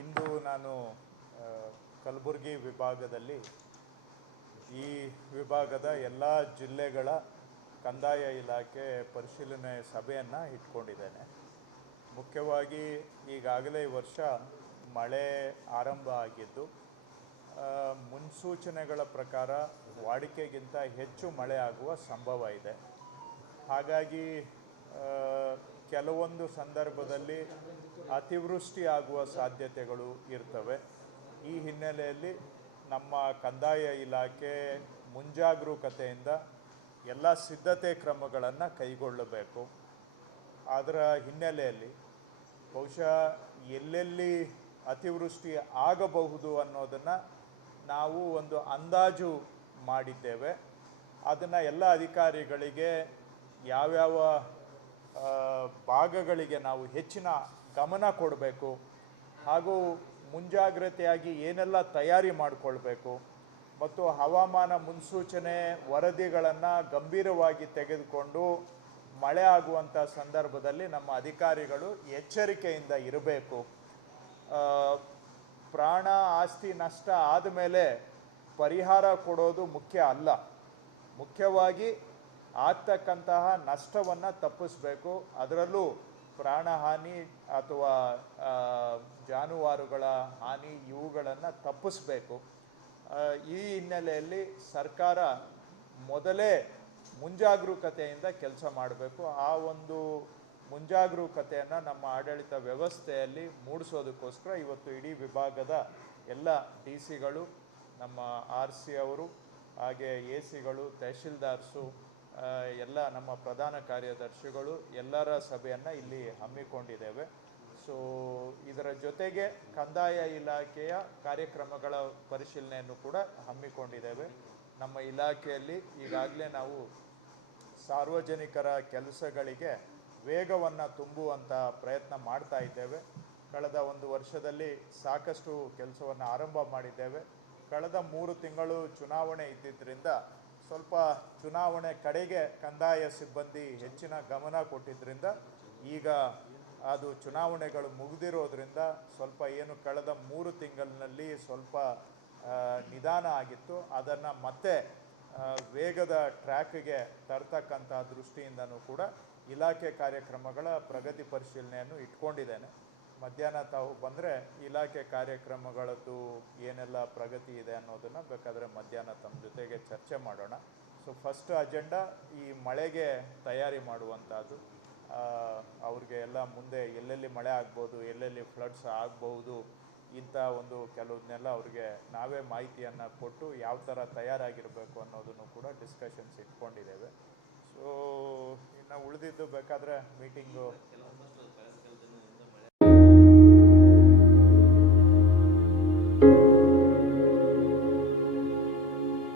ಇಂದು ನಾನು ಕಲಬುರಗಿ ವಿಭಾಗದಲ್ಲಿ ಈ ವಿಭಾಗದ ಎಲ್ಲ ಜಿಲ್ಲೆಗಳ ಕಂದಾಯ ಇಲಾಖೆ ಪರಿಶೀಲನೆ ಸಭೆಯನ್ನು ಇಟ್ಕೊಂಡಿದ್ದೇನೆ. ಮುಖ್ಯವಾಗಿ ಈಗಾಗಲೇ ವರ್ಷ ಮಳೆ ಆರಂಭ ಆಗಿದ್ದು ಮುನ್ಸೂಚನೆಗಳ ಪ್ರಕಾರ ವಾಡಿಕೆಗಿಂತ ಹೆಚ್ಚು ಮಳೆ ಆಗುವ ಸಂಭವ ಇದೆ. ಹಾಗಾಗಿ ಕೆಲವೊಂದು ಸಂದರ್ಭದಲ್ಲಿ ಅತಿವೃಷ್ಟಿ ಆಗುವ ಸಾಧ್ಯತೆಗಳು ಇರ್ತವೆ. ಈ ಹಿನ್ನೆಲೆಯಲ್ಲಿ ನಮ್ಮ ಕಂದಾಯ ಇಲಾಖೆ ಮುಂಜಾಗರೂಕತೆಯಿಂದ ಎಲ್ಲ ಸಿದ್ಧತೆ ಕ್ರಮಗಳನ್ನು ಕೈಗೊಳ್ಳಬೇಕು. ಅದರ ಹಿನ್ನೆಲೆಯಲ್ಲಿ ಬಹುಶಃ ಎಲ್ಲೆಲ್ಲಿ ಅತಿವೃಷ್ಟಿ ಆಗಬಹುದು ಅನ್ನೋದನ್ನು ನಾವು ಒಂದು ಅಂದಾಜು ಮಾಡಿದ್ದೇವೆ. ಅದನ್ನು ಎಲ್ಲ ಅಧಿಕಾರಿಗಳಿಗೆ ಯಾವ್ಯಾವ ಭಾಗಗಳಿಗೆ ನಾವು ಹೆಚ್ಚಿನ ಗಮನ ಕೊಡಬೇಕು ಹಾಗೂ ಮುಂಜಾಗ್ರತೆಯಾಗಿ ಏನೆಲ್ಲ ತಯಾರಿ ಮಾಡಿಕೊಳ್ಬೇಕು ಮತ್ತು ಹವಾಮಾನ ಮುನ್ಸೂಚನೆ ವರದಿಗಳನ್ನು ಗಂಭೀರವಾಗಿ ತೆಗೆದುಕೊಂಡು ಮಳೆ ಆಗುವಂಥ ಸಂದರ್ಭದಲ್ಲಿ ನಮ್ಮ ಅಧಿಕಾರಿಗಳು ಎಚ್ಚರಿಕೆಯಿಂದ ಇರಬೇಕು. ಪ್ರಾಣ ಆಸ್ತಿ ನಷ್ಟ ಆದಮೇಲೆ ಪರಿಹಾರ ಕೊಡೋದು ಮುಖ್ಯ ಅಲ್ಲ. ಮುಖ್ಯವಾಗಿ ಆಗ್ತಕ್ಕಂತಹ ನಷ್ಟವನ್ನು ತಪ್ಪಿಸಬೇಕು. ಅದರಲ್ಲೂ ಪ್ರಾಣಹಾನಿ ಅಥವಾ ಜಾನುವಾರುಗಳ ಹಾನಿ ಇವುಗಳನ್ನು ತಪ್ಪಿಸಬೇಕು. ಈ ಹಿನ್ನೆಲೆಯಲ್ಲಿ ಸರ್ಕಾರ ಮೊದಲೇ ಮುಂಜಾಗರೂಕತೆಯಿಂದ ಕೆಲಸ ಮಾಡಬೇಕು. ಆ ಒಂದು ಮುಂಜಾಗರೂಕತೆಯನ್ನು ನಮ್ಮ ಆಡಳಿತ ವ್ಯವಸ್ಥೆಯಲ್ಲಿ ಮೂಡಿಸೋದಕ್ಕೋಸ್ಕರ ಇವತ್ತು ಇಡೀ ವಿಭಾಗದ ಎಲ್ಲ ಡಿ ಸಿಗಳು, ನಮ್ಮ ಆರ್ ಸಿ ಅವರು, ಹಾಗೆ ಎ ಸಿಗಳು, ತಹಶೀಲ್ದಾರ್ಸು ಎಲ್ಲ ನಮ್ಮ ಪ್ರಧಾನ ಕಾರ್ಯದರ್ಶಿಗಳು ಎಲ್ಲರ ಸಭೆಯನ್ನು ಇಲ್ಲಿ ಹಮ್ಮಿಕೊಂಡಿದ್ದೇವೆ. ಸೊ ಇದರ ಜೊತೆಗೆ ಕಂದಾಯ ಇಲಾಖೆಯ ಕಾರ್ಯಕ್ರಮಗಳ ಪರಿಶೀಲನೆಯನ್ನು ಕೂಡ ಹಮ್ಮಿಕೊಂಡಿದ್ದೇವೆ. ನಮ್ಮ ಇಲಾಖೆಯಲ್ಲಿ ಈಗಾಗಲೇ ನಾವು ಸಾರ್ವಜನಿಕರ ಕೆಲಸಗಳಿಗೆ ವೇಗವನ್ನು ತುಂಬುವಂಥ ಪ್ರಯತ್ನ ಮಾಡ್ತಾ ಇದ್ದೇವೆ. ಕಳೆದ ಒಂದು ವರ್ಷದಲ್ಲಿ ಸಾಕಷ್ಟು ಕೆಲಸವನ್ನು ಆರಂಭ ಮಾಡಿದ್ದೇವೆ. ಕಳೆದ ಮೂರು ತಿಂಗಳು ಚುನಾವಣೆ ಇದ್ದಿದ್ದರಿಂದ ಸ್ವಲ್ಪ ಚುನಾವಣೆ ಕಡೆಗೆ ಕಂದಾಯ ಸಿಬ್ಬಂದಿ ಹೆಚ್ಚಿನ ಗಮನ ಕೊಟ್ಟಿದ್ದರಿಂದ ಈಗ ಅದು ಚುನಾವಣೆಗಳು ಮುಗಿದಿರೋದ್ರಿಂದ ಸ್ವಲ್ಪ ಏನು ಕಳೆದ ಮೂರು ತಿಂಗಳಿನಲ್ಲಿ ಸ್ವಲ್ಪ ನಿಧಾನ ಆಗಿತ್ತು. ಅದನ್ನು ಮತ್ತೆ ವೇಗದ ಟ್ರ್ಯಾಕ್ಗೆ ತರ್ತಕ್ಕಂಥ ದೃಷ್ಟಿಯಿಂದನೂ ಕೂಡ ಇಲಾಖೆ ಕಾರ್ಯಕ್ರಮಗಳ ಪ್ರಗತಿ ಪರಿಶೀಲನೆಯನ್ನು ಇಟ್ಕೊಂಡಿದ್ದೇನೆ. ಮಧ್ಯಾಹ್ನ ತಾವು ಬಂದರೆ ಇಲಾಖೆ ಕಾರ್ಯಕ್ರಮಗಳದ್ದು ಏನೆಲ್ಲ ಪ್ರಗತಿ ಇದೆ ಅನ್ನೋದನ್ನು ಬೇಕಾದರೆ ಮಧ್ಯಾಹ್ನ ತಮ್ಮ ಜೊತೆಗೆ ಚರ್ಚೆ ಮಾಡೋಣ. ಸೊ ಫಸ್ಟ್ ಅಜೆಂಡಾ ಈ ಮಳೆಗೆ ತಯಾರಿ ಮಾಡುವಂಥದ್ದು. ಅವ್ರಿಗೆ ಎಲ್ಲ ಮುಂದೆ ಎಲ್ಲೆಲ್ಲಿ ಮಳೆ ಆಗ್ಬೋದು, ಎಲ್ಲೆಲ್ಲಿ ಫ್ಲಡ್ಸ್ ಆಗ್ಬೋದು, ಇಂಥ ಒಂದು ಕೆಲವನ್ನೆಲ್ಲ ಅವ್ರಿಗೆ ನಾವೇ ಮಾಹಿತಿಯನ್ನು ಕೊಟ್ಟು ಯಾವ ಥರ ತಯಾರಾಗಿರಬೇಕು ಅನ್ನೋದನ್ನು ಕೂಡ ಡಿಸ್ಕಷನ್ಸ್ ಇಟ್ಕೊಂಡಿದ್ದೇವೆ. ಸೊ ಇನ್ನು ಉಳಿದಿದ್ದು ಬೇಕಾದರೆ ಮೀಟಿಂಗು